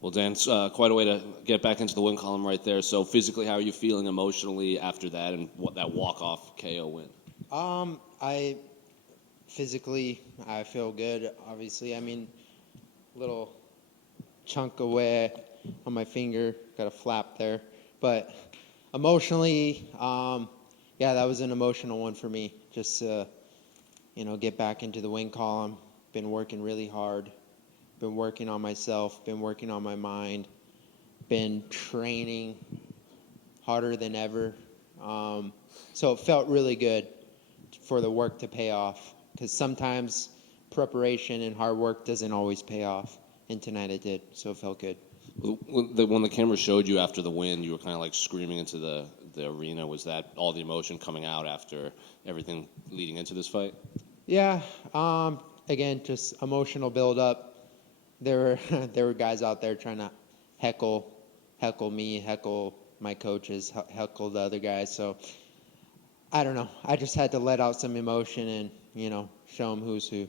Well, Dan, quite a way to get back into the win column right there. So physically, how are you feeling emotionally after that and that walk-off KO win? I physically I feel good. Obviously, I mean, little chunk away on my finger, got a flap there, but emotionally, yeah, that was an emotional one for me. Just get back into the win column. Been working really hard. Been working on myself. Been working on my mind. Been training harder than ever. So it felt really good for the work to pay off, because sometimes preparation and hard work doesn't always pay off, and tonight it did, so it felt good. When the camera showed you after the win, you were kind of like screaming into the arena. Was that all the emotion coming out after everything leading into this fight? Yeah, again, just emotional build-up. There were there were guys out there trying to heckle me, heckle my coaches, heckle the other guys, so I don't know. I just had to let out some emotion and, show them who's who.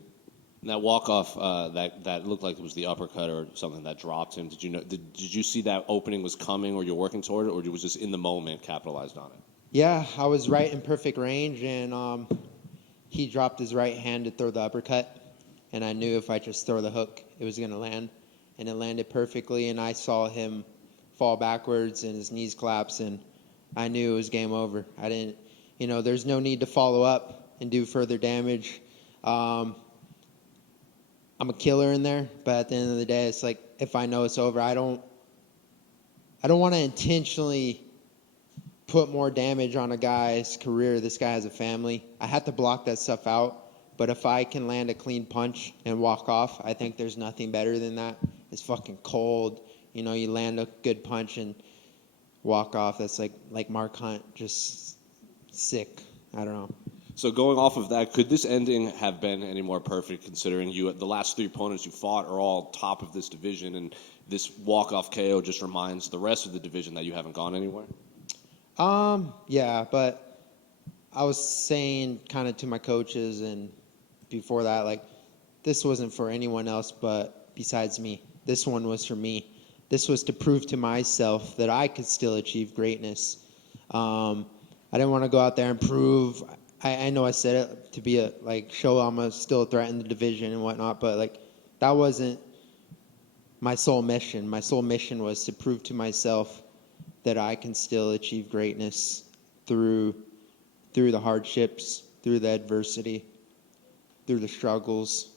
And that walk off, that looked like it was the uppercut or something that dropped him. Did you know? Did you see that opening was coming, or you're working toward it, or you was just in the moment capitalized on it? Yeah, I was right in perfect range, and he dropped his right hand to throw the uppercut, and I knew if I just throw the hook, it was going to land, and it landed perfectly, and I saw him fall backwards and his knees collapse, and I knew it was game over. I didn't, there's no need to follow up and do further damage. I'm a killer in there, but at the end of the day, it's like, if I know it's over, I don't want to intentionally put more damage on a guy's career. This guy has a family. I have to block that stuff out. But if I can land a clean punch and walk off, I think there's nothing better than that. It's fucking cold. You land a good punch and walk off. That's like Mark Hunt, just sick. I don't know. So going off of that, could this ending have been any more perfect, considering the last three opponents you fought are all top of this division, and this walk-off KO just reminds the rest of the division that you haven't gone anywhere? Yeah, but I was saying kind of to my coaches and before that, like, this wasn't for anyone else but besides me. This one was for me. This was to prove to myself that I could still achieve greatness. I didn't want to go out there and prove. I know I said it to be show I'm still a threat in the division and whatnot, but that wasn't my sole mission. My sole mission was to prove to myself that I can still achieve greatness through the hardships, through the adversity, through the struggles,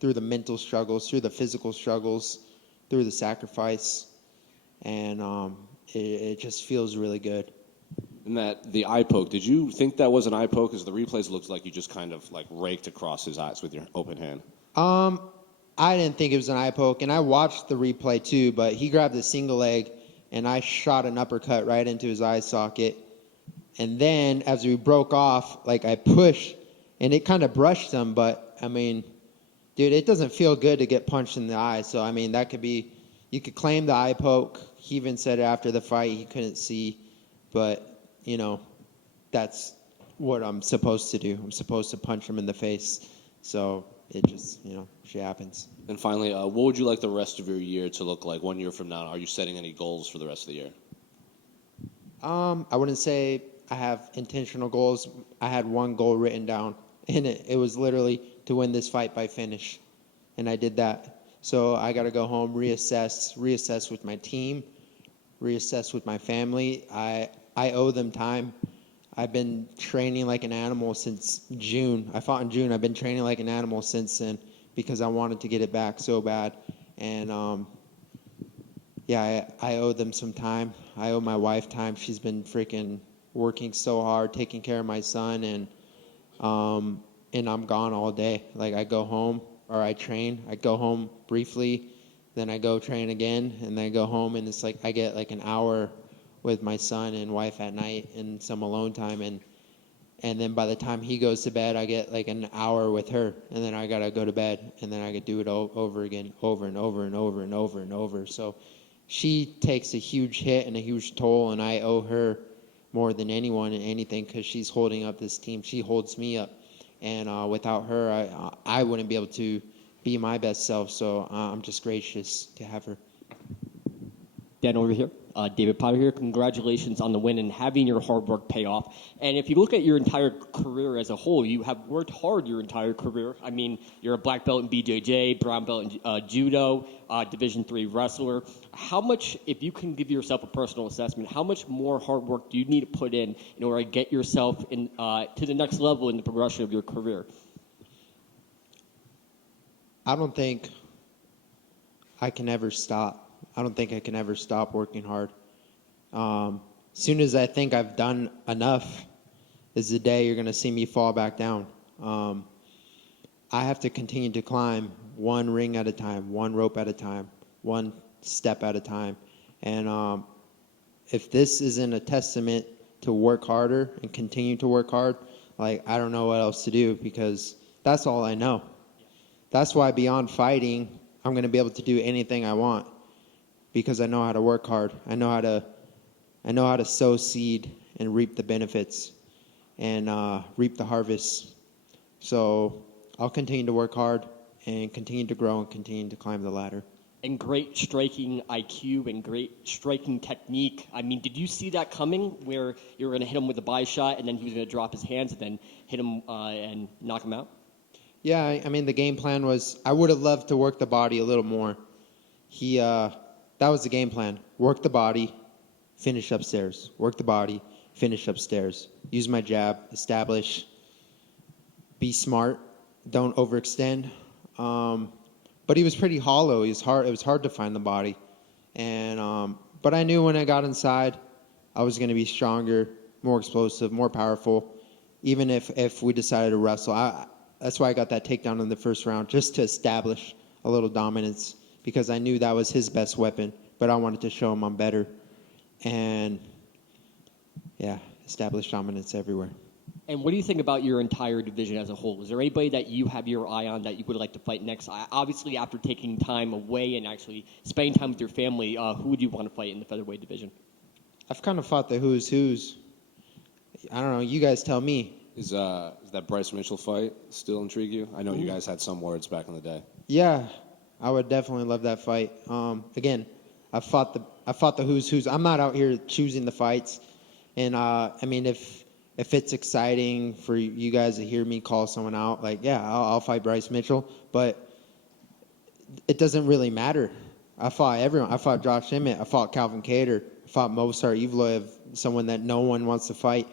through the mental struggles, through the physical struggles, through the sacrifice, and it just feels really good. And the eye poke, did you think that was an eye poke? Because the replays looks like you just kind of raked across his eyes with your open hand. I didn't think it was an eye poke, and I watched the replay too, but he grabbed a single leg, and I shot an uppercut right into his eye socket. And then as we broke off, I pushed, and it kind of brushed him, but, I mean, dude, it doesn't feel good to get punched in the eye. So, I mean, that could be, you could claim the eye poke. He even said after the fight he couldn't see, but, that's what I'm supposed to do. I'm supposed to punch him in the face. So it just, shit happens. And finally, what would you like the rest of your year to look like 1 year from now? Are you setting any goals for the rest of the year? I wouldn't say I have intentional goals. I had one goal written down, and it was literally to win this fight by finish, and I did that. So I got to go home, reassess with my team, reassess with my family. I owe them time. I've been training like an animal since June. I fought in June. I've been training like an animal since then because I wanted to get it back so bad. And, yeah, I owe them some time. I owe my wife time. She's been freaking working so hard, taking care of my son, and I'm gone all day. I go home, or I train. I go home briefly, then I go train again, and then I go home, and it's I get an hour with my son and wife at night and some alone time, and then by the time he goes to bed, I get an hour with her, and then I gotta go to bed, and then I could do it over again, over and over and over and over and over. So she takes a huge hit and a huge toll, and I owe her more than anyone and anything because she's holding up this team. She holds me up, and without her, I wouldn't be able to be my best self. So I'm just gracious to have her. Dan over here. David Potter here. Congratulations on the win and having your hard work pay off. And if you look at your entire career as a whole, you have worked hard your entire career. I mean, you're a black belt in BJJ, brown belt in judo, Division III wrestler. How much, if you can give yourself a personal assessment, how much more hard work do you need to put in order to get yourself to the next level in the progression of your career? I don't think I can ever stop. I don't think I can ever stop working hard. Soon as I think I've done enough is the day you're going to see me fall back down. I have to continue to climb one ring at a time, one rope at a time, one step at a time. And if this isn't a testament to work harder and continue to work hard, like, I don't know what else to do, because that's all I know. That's why beyond fighting, I'm going to be able to do anything I want, because I know how to work hard. I know how to sow seed and reap the benefits and reap the harvest. So I'll continue to work hard and continue to grow and continue to climb the ladder. And great striking IQ and great striking technique. I mean, did you see that coming, where you were going to hit him with a body shot and then he was going to drop his hands and then hit him and knock him out? Yeah, I mean, the game plan was, I would have loved to work the body a little more. That was the game plan. Work the body, finish upstairs. Work the body, finish upstairs. Use my jab, establish, be smart, don't overextend. But he was pretty hollow. It was hard to find the body. And but I knew when I got inside, I was going to be stronger, more explosive, more powerful, even if we decided to wrestle. That's why I got that takedown in the first round, just to establish a little dominance, because I knew that was his best weapon, but I wanted to show him I'm better. And, yeah, establish dominance everywhere. And what do you think about your entire division as a whole? Is there anybody that you have your eye on that you would like to fight next? Obviously, after taking time away and actually spending time with your family, who would you want to fight in the featherweight division? I've kind of fought the who's who's. I don't know. You guys tell me. Is that Bryce Mitchell fight still intrigue you? I know you guys had some words back in the day. Yeah, I would definitely love that fight. Again, I fought the who's who's. I'm not out here choosing the fights, and I mean, if it's exciting for you guys to hear me call someone out, like, yeah, I'll fight Bryce Mitchell, but it doesn't really matter. I fought everyone. I fought Josh Emmett. I fought Calvin Kattar. I fought Movsar Evloev, someone that no one wants to fight.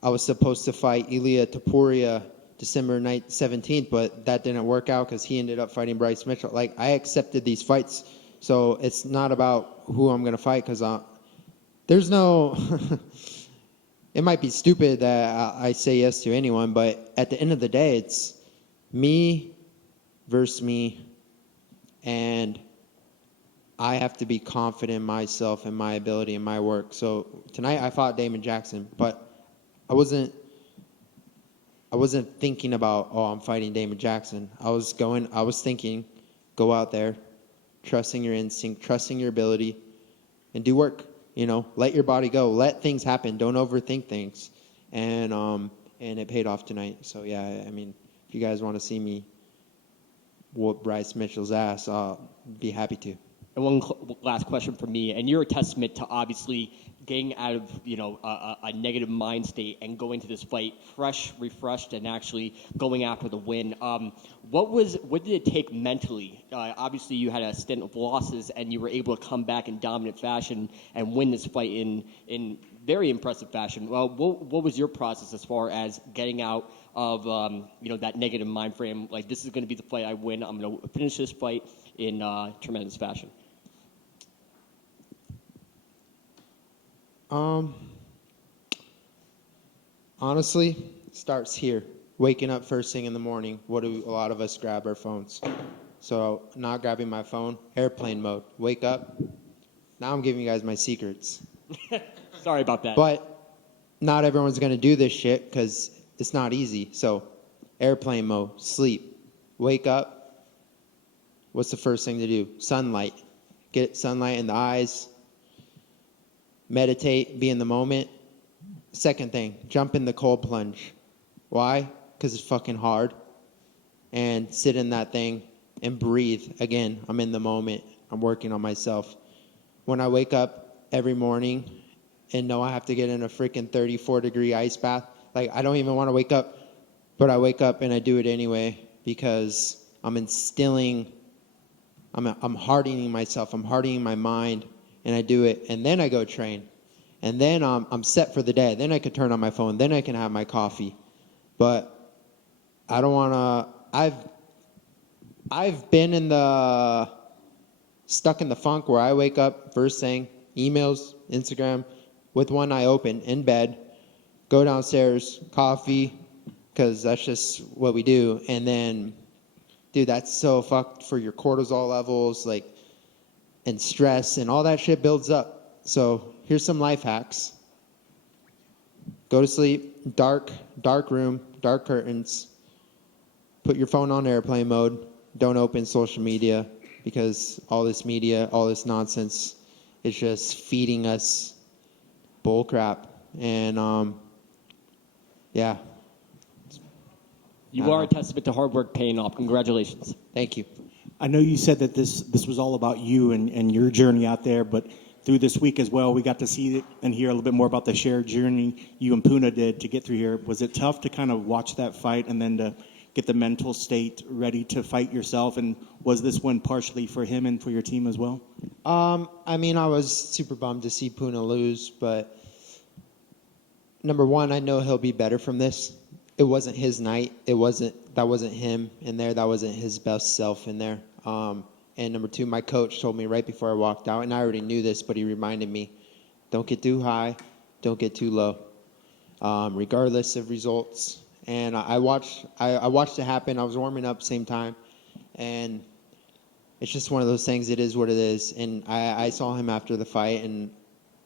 I was supposed to fight Ilia Topuria December 17th, but that didn't work out because he ended up fighting Bryce Mitchell. Like, I accepted these fights, so it's not about who I'm going to fight, because there's no... It might be stupid that I say yes to anyone, but at the end of the day, it's me versus me, and I have to be confident in myself and my ability and my work. So tonight I fought Damon Jackson, but I wasn't thinking about, oh, I'm fighting Damon Jackson. I was thinking, go out there, trusting your instinct, trusting your ability, and do work. You know, let your body go. Let things happen. Don't overthink things. And it paid off tonight. So, yeah, I mean, if you guys want to see me whoop Bryce Mitchell's ass, I'll be happy to. And one last question for me, and you're a testament to obviously getting out of a negative mind state and going to this fight fresh, refreshed, and actually going after the win. What did it take mentally? Obviously, you had a stint of losses, and you were able to come back in dominant fashion and win this fight in very impressive fashion. Well, what was your process as far as getting out of that negative mind frame? Like, this is going to be the fight I win. I'm going to finish this fight in tremendous fashion. Honestly, it starts here. Waking up first thing in the morning, what do a lot of us grab? Our phones. So not grabbing my phone, airplane mode. Wake up. Now I'm giving you guys my secrets. Sorry about that. But not everyone's going to do this shit because it's not easy. So airplane mode, sleep. Wake up. What's the first thing to do? Sunlight. Get sunlight in the eyes. Meditate, be in the moment. Second thing, jump in the cold plunge. Why? Because it's fucking hard. And sit in that thing and breathe. Again, I'm in the moment. I'm working on myself. when I wake up every morning and know I have to get in a freaking 34-degree ice bath. Like, I don't even want to wake up, but I wake up and I do it anyway because I'm hardening myself, I'm hardening my mind, and I do it, and then I go train. And then I'm set for the day. Then I can turn on my phone. Then I can have my coffee. But I don't want to. I've been stuck in the funk where I wake up first thing, emails, Instagram, with one eye open in bed, go downstairs, coffee, because that's just what we do. And then, dude, that's so fucked for your cortisol levels, like, and stress, and all that shit builds up. So here's some life hacks. Go to sleep, dark room, dark curtains. Put your phone on airplane mode. Don't open social media because all this media, all this nonsense is just feeding us bull crap. And yeah. You are a testament to hard work paying off. Congratulations. Thank you. I know you said that this was all about you and your journey out there, but through this week as well, we got to see and hear a little bit more about the shared journey you and Puna did to get through here. Was it tough to kind of watch that fight and then to get the mental state ready to fight yourself? And was this one partially for him and for your team as well? I mean, I was super bummed to see Puna lose, but number one, I know he'll be better from this. It wasn't his night. That wasn't him in there. That wasn't his best self in there. And number two, my coach told me right before I walked out, and I already knew this, but he reminded me, don't get too high, don't get too low, regardless of results. And I watched it happen. I was warming up same time, and it's just one of those things. It is what it is. And I saw him after the fight, and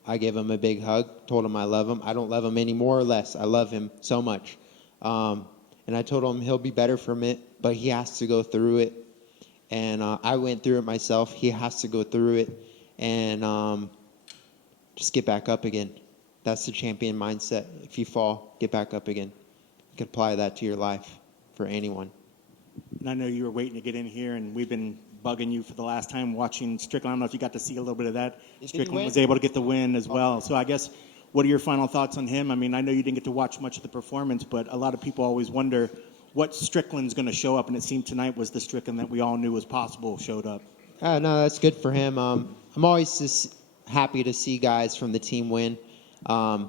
I gave him a big hug, told him I love him. I don't love him any more or less. I love him so much. And I told him he'll be better from it, but he has to go through it. And I went through it myself. He has to go through it and just get back up again. That's the champion mindset. If you fall, get back up again. You can apply that to your life for anyone. And I know you were waiting to get in here, and we've been bugging you for the last time watching Strickland. I don't know if you got to see a little bit of that. Strickland was able to get the win as well. So I guess, what are your final thoughts on him? I mean, I know you didn't get to watch much of the performance, but a lot of people always wonder what Strickland's going to show up, and it seemed tonight was the Strickland that we all knew was possible showed up. No, that's good for him. I'm always just happy to see guys from the team win.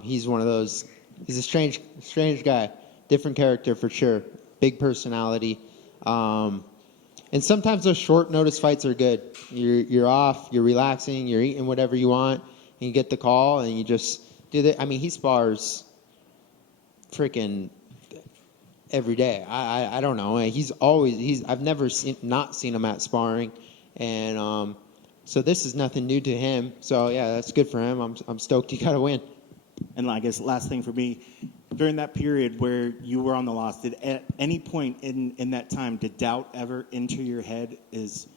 He's one of those. He's a strange guy, different character for sure, big personality. And sometimes those short notice fights are good. You're off, you're relaxing, you're eating whatever you want, and you get the call, and you just do that. I mean, he spars freaking every day. I don't know. I've never not seen him at sparring, and so this is nothing new to him. So yeah, that's good for him. I'm stoked he got a win. And I guess last thing for me, during that period where you were on the loss, did at any point in that time did doubt ever enter your head? Is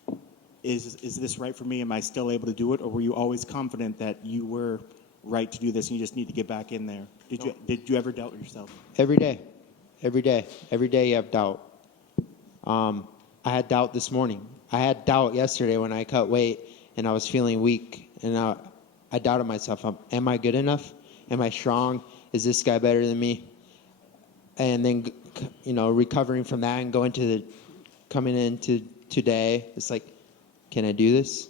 this right for me? Am I still able to do it, or were you always confident that you were right to do this and you just need to get back in there? Did you ever doubt yourself? Every day you have doubt. I had doubt this morning. I had doubt yesterday when I cut weight and I was feeling weak, and I doubted myself. Am I good enough? Am I strong? Is this guy better than me? And then, recovering from that and coming into today, it's like, can I do this?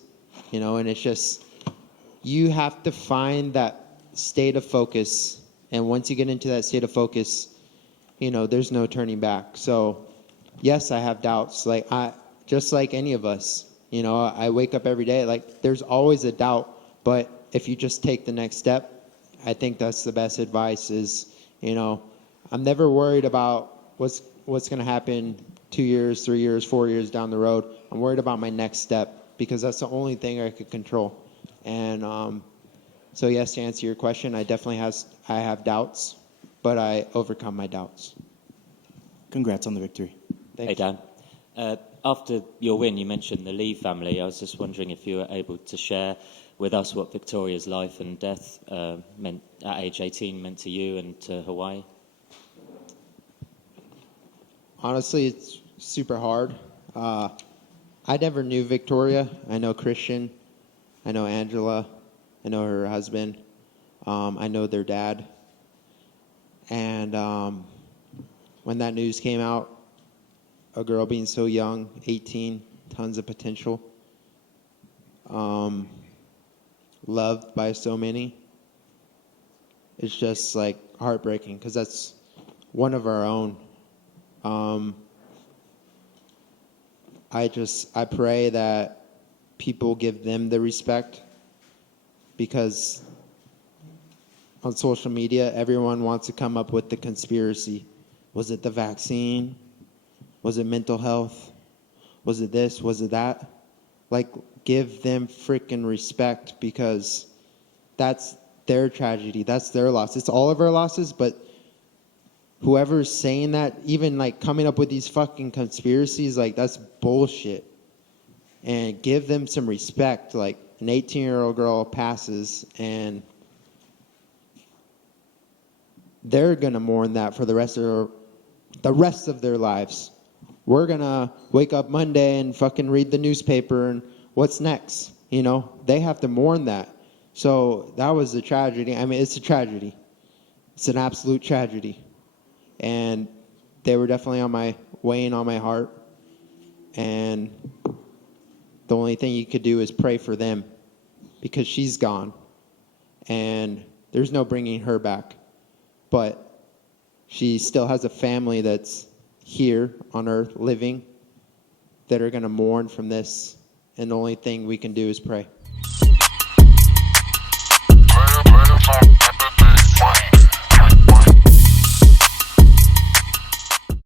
And it's just, you have to find that state of focus. And once you get into that state of focus, there's no turning back. So, yes, I have doubts. Just like any of us, I wake up every day. Like, there's always a doubt. But if you just take the next step, I think that's the best advice. Is I'm never worried about what's going to happen 2 years, 3 years, 4 years down the road. I'm worried about my next step because that's the only thing I could control. And so, yes, to answer your question, I have doubts, but I overcome my doubts. Congrats on the victory. Thank Hey, you. Dan. After your win, you mentioned the Lee family. I was just wondering if you were able to share with us what Victoria's life and death meant at age 18 meant to you and to Hawaii. Honestly, it's super hard. I never knew Victoria. I know Christian. I know Angela. I know her husband. I know their dad. And when that news came out, a girl being so young, 18, tons of potential, loved by so many, it's just like heartbreaking because that's one of our own. I pray that people give them the respect, because on social media, everyone wants to come up with the conspiracy. Was it the vaccine? Was it mental health? Was it this? Was it that? Like, give them freaking respect, because that's their tragedy. That's their loss. It's all of our losses, but whoever's saying that, even like coming up with these fucking conspiracies, like, that's bullshit. And give them some respect. Like, an 18-year-old girl passes, and they're gonna mourn that for the rest of their lives. We're gonna wake up Monday and fucking read the newspaper, and what's next? You know, they have to mourn that. So that was a tragedy. I mean, it's a tragedy. It's an absolute tragedy. And they were definitely weighing on my heart. And the only thing you could do is pray for them, because she's gone. And there's no bringing her back. But she still has a family that's here on earth living that are going to mourn from this. And the only thing we can do is pray.